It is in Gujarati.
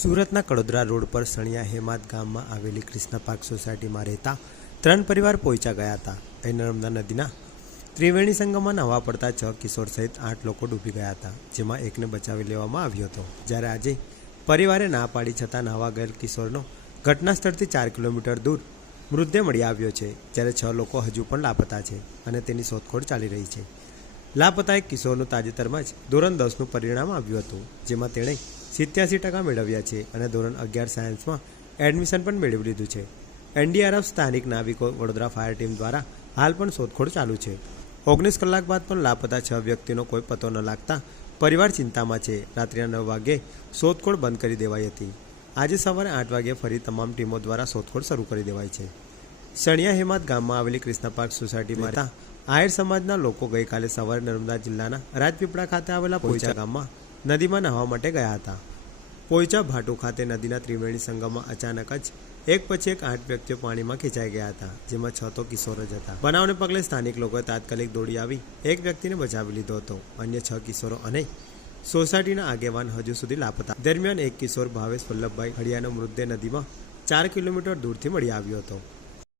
સુરતના કડોદરા રોડ પર સણિયા હેમાદ ગામમાં આવેલી કૃષ્ણ પાર્ક સોસાયટીમાં રહેતા ત્રણ પરિવાર પહોંચ્યા ગયા હતા. એ નર્મદા નદીના ત્રિવેણી સંગમમાં નવા પડતા છ કિશોર સહિત આઠ લોકો ડૂબી ગયા હતા, જેમાં એકને બચાવી લેવામાં આવ્યો હતો. જ્યારે આજે પરિવારે ના પાડી છતાં નાવા ગયેલ કિશોરનો ઘટના સ્થળથી ચાર કિલોમીટર દૂર મૃતદેહ મળી આવ્યો છે, જ્યારે છ લોકો હજુ પણ લાપતા છે અને તેની શોધખોળ ચાલી રહી છે. લાપતા એક કિશોરનું તાજેતરમાં જ ધોરણ દસનું પરિણામ આવ્યું હતું, જેમાં તેણે સિત્યાસી ટકા મેળવ્યા છે અને ધોરણ અગિયાર સાયન્સમાં એડમિશન પણ મેળવી લીધું છે. એનડીઆરએફ સ્થાનિક નાવિકો વડોદરા ફાયર ટીમ દ્વારા હાલ પણ શોધખોળ ચાલુ છે. ઓગણીસ કલાક બાદ પણ લાપતા છ વ્યક્તિનો કોઈ પતો ન લાગતા પરિવાર ચિંતામાં છે. રાત્રિના નવ વાગે શોધખોળ બંધ કરી દેવાઈ હતી. આજે સવારે આઠ વાગે ફરી તમામ ટીમો દ્વારા શોધખોળ શરૂ કરી દેવાઈ છે. સણિયા હેમાદ ગામમાં આવેલી કૃષ્ણ પાર્ક સોસાયટીમાં રહેતા સમાજના લોકો ગઈકાલે સવારે નર્મદા જિલ્લાના રાજપીપળા ખાતે આવેલા પોઈચા ગામમાં નદીમાં નહાવા માટે ગયા હતા. પોઈચા ભાટુ ખાતે નદીના ત્રિવેણી સંગમમાં અચાનક જ એક પછી એક આઠ વ્યક્તિઓ પાણીમાં ખેંચાઈ ગયા હતા જેમાં છ તો કિશોર જ હતા. બનાવને પગલે સ્થાનિક લોકોએ તાત્કાલિક દોડી આવી એક વ્યક્તિને બચાવી લીધો હતો. અન્ય છ કિશોરો અને સોસાયટીના આગેવાન હજુ સુધી લાપતા. દરમિયાન એક કિશોર ભાવેશ વલ્લભભાઈ હળિયાનો મૃતદેહ નદીમાં ચાર કિલોમીટર દૂરથી મળી આવ્યો હતો.